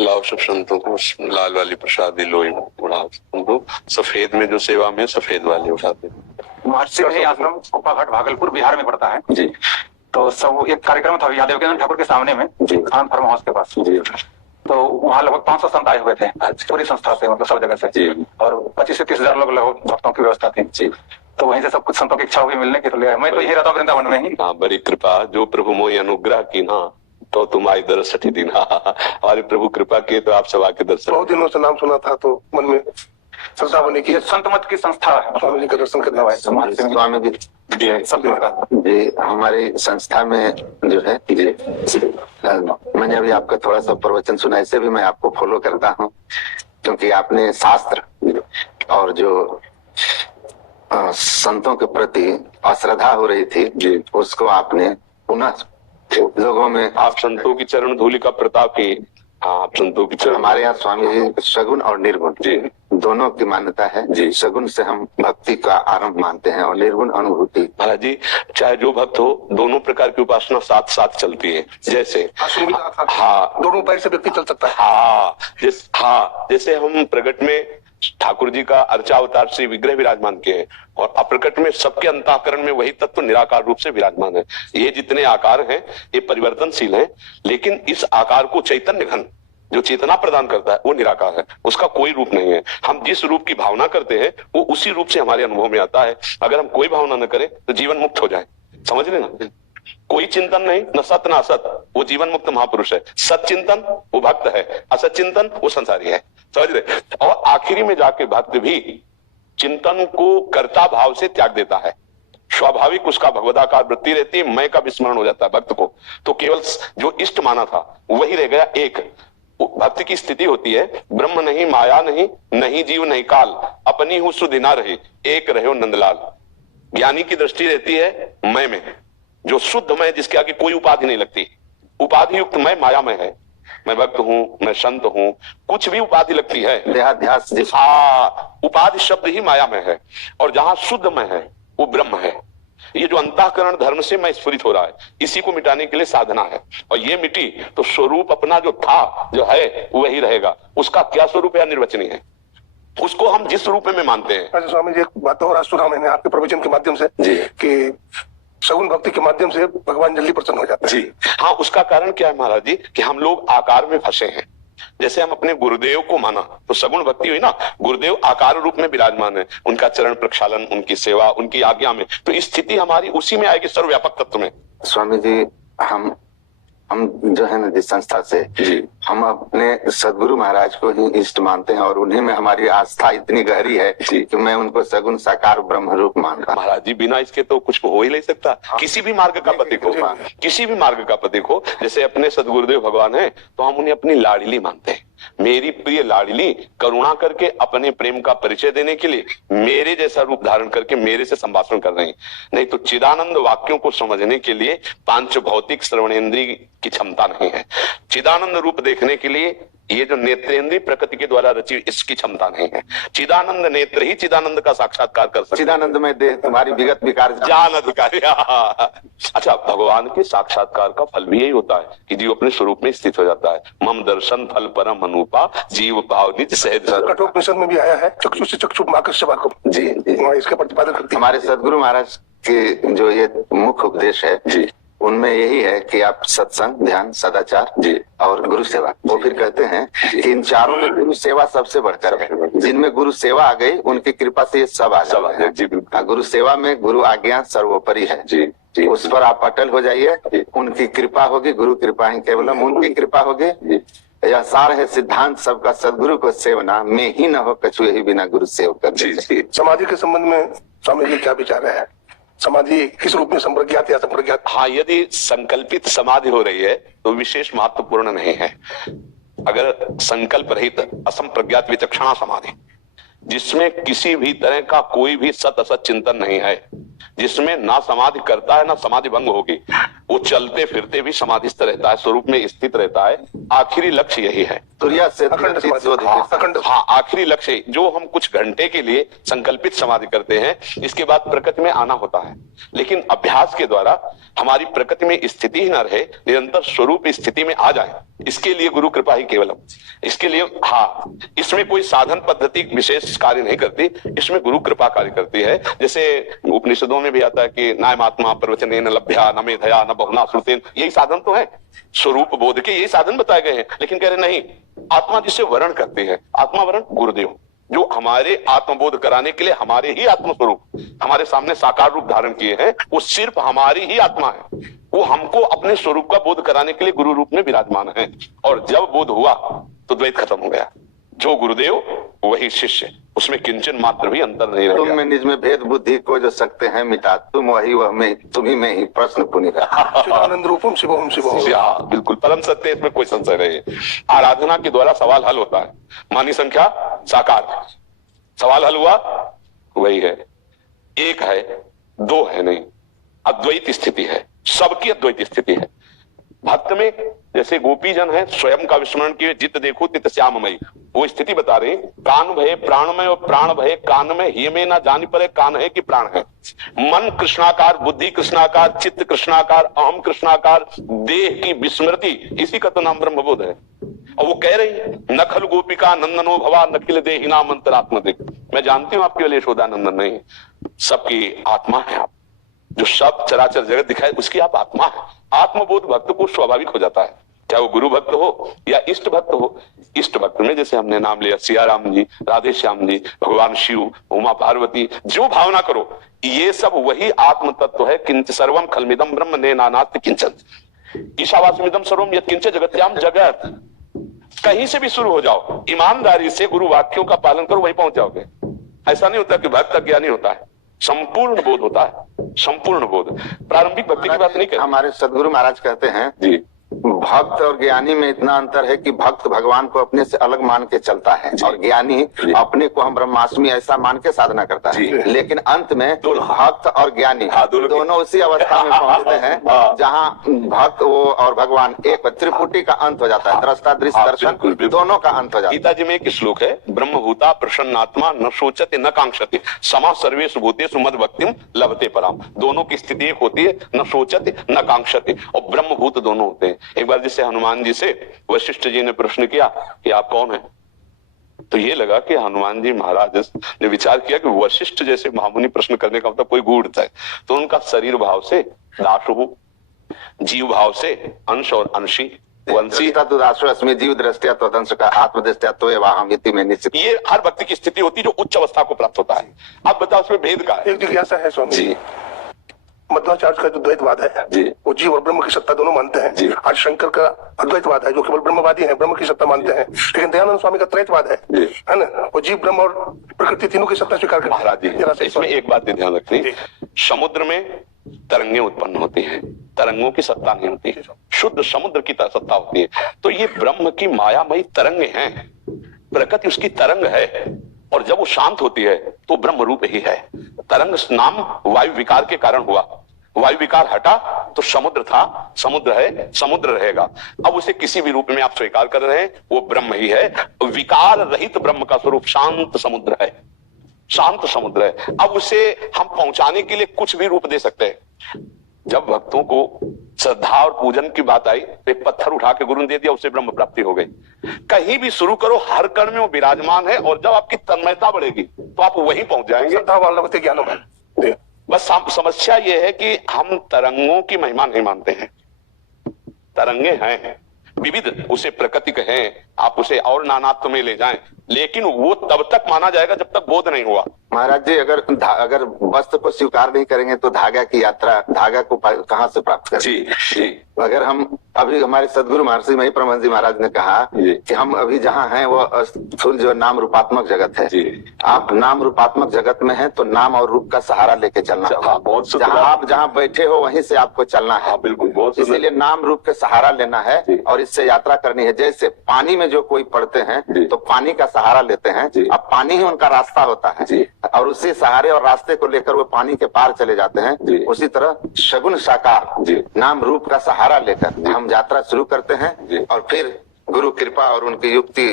लाओ सब संतों को लाल वाली प्रसादी लोई उड़ाओ, उनको सफेद में जो सेवा में सफेद वाली उठाते। महर्षि में आश्रम कुप्पाघाट भागलपुर बिहार में पड़ता है जी। तो सब एक कार्यक्रम था यादव ठाकुर के सामने में आनंद फार्म हाउस के पास जी। तो वहाँ लगभग 500 संत आए हुए थे पूरी संस्था से, मतलब सब जगह से जी। और 25 से 30 हजार लोग लगभग भक्तों की व्यवस्था थी जी। तो वहीं से सब कुछ संतों की इच्छा हुई मिलने की, तो लिया। मैं तो यही रहता हूँ वृंदावन में ही। हाँ, बड़ी कृपा जो प्रभु मोहि अनुग्रह की ना, तो तुम आई दर्श 60 दिन। हमारे प्रभु कृपा किए तो आप सब आके दर्शन। बहुत दिनों से नाम सुना था तो मन में श्रद्धा बनी की संत मत की संस्था है, स्वामी जी का दर्शन करना है। स्वामी जी हमारी संस्था में जो है मैंने अभी आपका थोड़ा सा प्रवचन सुना, इससे भी मैं आपको फॉलो करता हूँ, क्योंकि आपने शास्त्र और जो संतों के प्रति अश्रद्धा हो रही थी जी, उसको आपने पुनः लोगों में, आप संतों की चरण धूलि का प्रताप की। हाँ, आप संतों की चरण। हमारे यहाँ स्वामी जी सगुण और निर्गुण जी दोनों की मान्यता है जी। सगुण से हम भक्ति का आरंभ मानते हैं और निर्गुण अनुभूति। महाराज जी, चाहे जो भक्त हो, दोनों प्रकार की उपासना साथ साथ चलती है। जैसे हाँ, दोनों पैर से व्यक्ति चल सकता है। हाँ, जैसे हम प्रकट में ठाकुर जी का अर्चा अवतार से विग्रह विराजमान किए हैं, और अप्रकट में सबके अंतःकरण में वही तत्व निराकार रूप से विराजमान है। ये जितने आकार हैं ये परिवर्तनशील हैं, लेकिन इस आकार को चैतन्य घन जो चेतना प्रदान करता है वो निराकार है, उसका कोई रूप नहीं है। हम जिस रूप की भावना करते हैं वो उसी रूप से हमारे अनुभव में आता है। अगर हम कोई भावना न करें तो जीवन मुक्त हो जाए, समझ रहे ना। कोई चिंतन नहीं, न सत न असत, वो जीवन मुक्त महापुरुष है। सत चिंतन वो भक्त है, असत चिंतन वो संसारी है, समझ रहे। और आखिरी में जाके भक्त भी चिंतन को कर्ता भाव से त्याग देता है, स्वाभाविक उसका भगवदाकार वृत्ति रहती है, मैं का विस्मरण हो जाता है भक्त को। तो केवल जो इष्ट माना था वही रह गया। एक भक्त की स्थिति होती है, ब्रह्म नहीं, माया नहीं, नहीं जीव नहीं काल, अपनी हूं सुधि ना रहे, एक रहे नंदलाल। ज्ञानी की दृष्टि रहती है मैं में, जो शुद्ध मैं, जिसके आगे कोई उपाधि नहीं लगती। उपाधि युक्त मैं माया में है, मैं भक्त हूं, मैं संत हूं, कुछ भी उपाधि लगती है देहाध्यास। उपाधि शब्द ही माया में है, और जहां शुद्ध मैं है वो ब्रह्म है। ये जो अंतःकरण धर्म से मैं स्फुरित हो रहा है, इसी को मिटाने के लिए साधना है। और ये मिटी तो स्वरूप अपना जो था जो है वही रहेगा। उसका क्या स्वरूप है निर्वचनीय है, उसको हम जिस रूप में मानते हैं। अच्छा स्वामी जी, एक बात और आज सुना मैंने आपके प्रवचन के माध्यम से कि सगुण भक्ति के माध्यम से भगवान जल्दी प्रसन्न हो जाते हैं जी। हाँ, उसका कारण क्या है महाराज जी, कि हम लोग आकार में फंसे हैं। जैसे हम अपने गुरुदेव को माना तो सगुण भक्ति हुई ना, गुरुदेव आकार रूप में विराजमान है, उनका चरण प्रक्षालन, उनकी सेवा, उनकी आज्ञा में, तो स्थिति हमारी उसी में आएगी, सर्वव्यापक तत्व में। स्वामी जी हम जो है ना जिस संस्था से हम अपने सदगुरु महाराज को ही इष्ट मानते हैं, और उन्हीं में हमारी आस्था इतनी गहरी है कि मैं उनको सगुण साकार ब्रह्म रूप मानता हूं। महाराज जी, बिना इसके तो कुछ हो ही नहीं सकता। किसी भी मार्ग का पथिक हो, किसी भी मार्ग का पथिक हो, जैसे अपने सदगुरुदेव भगवान है तो हम उन्हें अपनी लाडली मानते हैं। मेरी प्रिय लाडली करुणा करके अपने प्रेम का परिचय देने के लिए मेरे जैसा रूप धारण करके मेरे से संभाषण कर रहे हैं। नहीं तो चिदानंद वाक्यों को समझने के लिए पांच भौतिक श्रवणेन्द्रिय की क्षमता नहीं है। चिदानंद रूप देखने के लिए ये जो नेत्रेंद्रिय प्रकृति के द्वारा रची, इसकी क्षमता नहीं है। चिदानंद नेत्र ही चिदानंद का साक्षात्कार कर सकते। चिदानंद में देह तुम्हारी विगत विकार जान अधिकारी। अच्छा, भगवान के साक्षात्कार का फल भी यही होता है कि जीव अपने स्वरूप में स्थित हो जाता है। मम दर्शन फल परम अनुपा जीव भाव निज सहज। कठोपनिषद में भी आया है, चक्षु से चक्षु माकस्यवाकम जी। इसका प्रतिपादन करती हमारे सदगुरु महाराज के जो ये मुख्य उपदेश है जी, उनमें यही है कि आप सत्संग, ध्यान, सदाचार जी और गुरु सेवा। वो फिर कहते हैं कि इन चारों में गुरु सेवा सबसे बढ़कर है। जिनमें गुरु सेवा आ गई उनकी कृपा से ये सब आ जाए। गुरु सेवा में गुरु आज्ञा सर्वोपरि है जी। उस पर आप अटल हो जाइए, उनकी कृपा होगी, गुरु कृपा ही केवलम उनकी कृपा होगी। यह सार है सिद्धांत सबका, सदगुरु को सेवना में ही न हो कछुए ही बिना गुरु सेव कर। समाधि के संबंध में स्वामी जी क्या विचार है? समाधि किस रूप में संप्रज्ञात या असंप्रज्ञात? हाँ, यदि संकल्पित समाधि हो रही है तो विशेष महत्वपूर्ण नहीं है। अगर संकल्प रहित असंप्रज्ञात विचक्षणा समाधि, जिसमें किसी भी तरह का कोई भी सत असत चिंतन नहीं है, जिसमें ना समाधि करता है ना समाधि भंग होगी, वो चलते फिरते भी समाधिस्थ रहता है, स्वरूप में स्थित रहता है। आखिरी लक्ष्य यही है। हाँ, आखिरी लक्ष्य जो हम कुछ घंटे के लिए संकल्पित समाधि करते हैं, इसके बाद प्रकृति में आना होता है। लेकिन अभ्यास के द्वारा हमारी प्रकृति में स्थिति ही न रहे, निरंतर स्वरूप स्थिति में आ जाए, इसके लिए गुरु कृपा ही केवलम। इसके लिए हाँ, इसमें कोई साधन पद्धति विशेष कार्य नहीं करती, इसमें गुरु कृपा कार्य करती है। जैसे उपनिषदों में भी आता है कि नायमात्मा प्रवचनेन लभ्या न मेधया न बहुना श्रुतेन, यही साधन तो है, स्वरूप बोध के यही साधन बताए गए हैं। लेकिन कह रहे नहीं, आत्मा जिसे वर्ण करती है, आत्मा वर्ण गुरुदेव, जो हमारे आत्मबोध कराने के लिए हमारे ही आत्मस्वरूप हमारे सामने साकार रूप धारण किए हैं, वो सिर्फ हमारी ही आत्मा है। वो हमको अपने स्वरूप का बोध कराने के लिए गुरु रूप में विराजमान है। और जब बोध हुआ तो द्वैत खत्म हो गया। जो गुरुदेव वही शिष्य, उसमें किंचन मात्र भी अंतर नहीं रह तुम गया। में निज में भेद बुद्धि को जो सकते हैं मिटा, तुम वही वह में, तुम्ही में ही प्रश्न पुनिरा। चिदानंद रूपम शिवोहम शिवोहम। हाँ, बिल्कुल परम सत्य, इसमें कोई संशय नहीं। आराधना के द्वारा सवाल हल होता है। मानी संख्या साकार, सवाल हल हुआ, वही है, एक है, दो है नहीं, अद्वैत स्थिति है, सबकी अद्वैत स्थिति है। भक्त में जैसे गोपी जन है, स्वयं का विस्मरण किए, जित देखो तित श्याममयी, वो स्थिति बता रहे, कान भये प्राण में और प्राण भये कान में, ये में ना जानी पड़े कान है कि प्राण है। मन कृष्णाकार, बुद्धि कृष्णाकार, चित्त कृष्णाकार, अहम कृष्णाकार, देह की विस्मृति, इसी का तो नाम ब्रह्मबोध है। और वो कह रही नखल गोपिका नंदनो भवा नखिल देहिना मंत्रात्म दिख। मैं जानती हूं आपकी यशोदा नंदन नहीं, सबकी आत्मा है आप, जो सब चराचर जगत दिखाए उसकी आप आत्मा है। आत्मबोध भक्त को स्वाभाविक हो जाता है, चाहे वो गुरु भक्त हो या इष्ट भक्त हो। इष्ट भक्त में जैसे हमने नाम लिया सियाराम जी, राधे श्याम जी, भगवान शिव, उमा पार्वती, जो भावना करो ये सब वही आत्म तत्व है। किंच सर्वम खलमिदम ब्रह्म ने नानास्ति किंचन ईशावास्यमिदं सर्वम यत्किंच जगत्याम जगत। कहीं से भी शुरू हो जाओ, ईमानदारी से गुरु वाक्यों का पालन करो, वहीं पहुंच जाओगे। ऐसा नहीं होता कि भक्त ज्ञानी होता है, संपूर्ण बोध होता है, संपूर्ण बोध। प्रारंभिक भक्ति की बात नहीं करते। हमारे सदगुरु महाराज कहते हैं जी, भक्त और ज्ञानी में इतना अंतर है कि भक्त भगवान को अपने से अलग मान के चलता है और ज्ञानी अपने को हम ब्रह्मास्मि ऐसा मान के साधना करता है। लेकिन अंत में भक्त और ज्ञानी दोनों उसी अवस्था में पहुंचते हैं जहां भक्त वो और भगवान एक त्रिपुटी का अंत हो जाता है, दृष्टा दृश्य दर्शन दोनों का अंत हो जाता है। गीता जी में एक श्लोक है, ब्रह्मभूता प्रसन्नात्मा न सोचते न कांक्षते समा सर्वेषु भूतेषु मद भक्तिम लभते पराम। दोनों की स्थिति एक होती है, न सोचते न कांक्षते, और ब्रह्मभूत दोनों होते हैं। एक बार जिससे हनुमान जी से वशिष्ठ जी ने प्रश्न किया कि आप कौन हैं, तो ये लगा कि हनुमान जी महाराज ने विचार किया कि वशिष्ठ जैसे महामुनि प्रश्न करने का मतलब कोई गूढ़ता है। तो उनका शरीर भाव से दास हूं, जीव भाव से अंश और अंशी वंशी, जीव दृष्टिया तदंश का आत्मदृष्टिया तो हम इति में निश्चित। ये हर व्यक्ति की स्थिति होती है जो उच्च अवस्था को प्राप्त होता है। अब बताओ उसमें भेद का है। एक जिज्ञासा है स्वामी जी, मध्वाचार्य का जो द्वैतवाद है जी, वो जीव और ब्रह्म की सत्ता दोनों मानते हैं। आज शंकर का अद्वैतवाद है जो केवल ब्रह्मवादी है, ब्रह्म की सत्ता मानते हैं। लेकिन दयानंद स्वामी का त्रैतवाद है ना, वो जीव ब्रह्म और प्रकृति तीनों की सत्ता स्वीकार करते हैं। महाराज जी इसमें एक बात ध्यान रखनी, समुद्र में तरंगें उत्पन्न होती हैं, तरंगों की सत्ता नहीं होती है, शुद्ध समुद्र की सत्ता होती है। तो ये ब्रह्म की मायामयी तरंगे हैं, प्रकृति उसकी तरंग है, और जब वो शांत होती है तो ब्रह्म रूप ही है। तरंग नाम वायु विकार के कारण हुआ, वायु विकार हटा तो समुद्र था, समुद्र है, समुद्र रहेगा। अब उसे किसी भी रूप में आप स्वीकार कर रहे हैं, वो ब्रह्म ही है। विकार रहित ब्रह्म का स्वरूप शांत समुद्र है, शांत समुद्र है। अब उसे हम पहुंचाने के लिए कुछ भी रूप दे सकते हैं। जब भक्तों को श्रद्धा और पूजन की बात आई तो एक पत्थर उठा के गुरु ने दे दिया, उससे ब्रह्म प्राप्ति हो गई। कहीं भी शुरू करो, हर कण में वो विराजमान है, और जब आपकी तन्मयता बढ़ेगी तो आप वहीं पहुंच जाएंगे। श्रद्धा वाला ज्ञान होगा। बस समस्या ये है कि हम तरंगों की महिमा नहीं मानते हैं। तरंगे हैं विविध, उसे प्रकृति कहें, आप उसे और नानात्व में ले जाएं, लेकिन वो तब तक माना जाएगा जब तक बोध नहीं हुआ। महाराज जी अगर वस्त्र को स्वीकार नहीं करेंगे तो धागा की यात्रा, धागा को कहाँ से प्राप्त करें? जी जी, अगर हम अभी हमारे सदगुरु महर्षि मही परमहंस जी महाराज ने कहा कि हम अभी जहाँ हैं वो स्थूल जो नाम रूपात्मक जगत है, आप नाम रूपात्मक जगत में हैं तो नाम और रूप का सहारा लेके चलना होगा। जहाँ आप जहाँ बैठे हो वहीं से आपको चलना है। बिल्कुल, बहुत इसीलिए नाम रूप के सहारा लेना है और इससे यात्रा करनी है। जैसे पानी में जो कोई पड़ते हैं तो पानी का सहारा लेते हैं, अब पानी ही उनका रास्ता होता है और उसी सहारे और रास्ते को लेकर वो पानी के पार चले जाते हैं। उसी तरह सगुण साकार नाम रूप का सहारा लेकर हम यात्रा शुरू करते हैं और फिर गुरु कृपा और उनकी युक्ति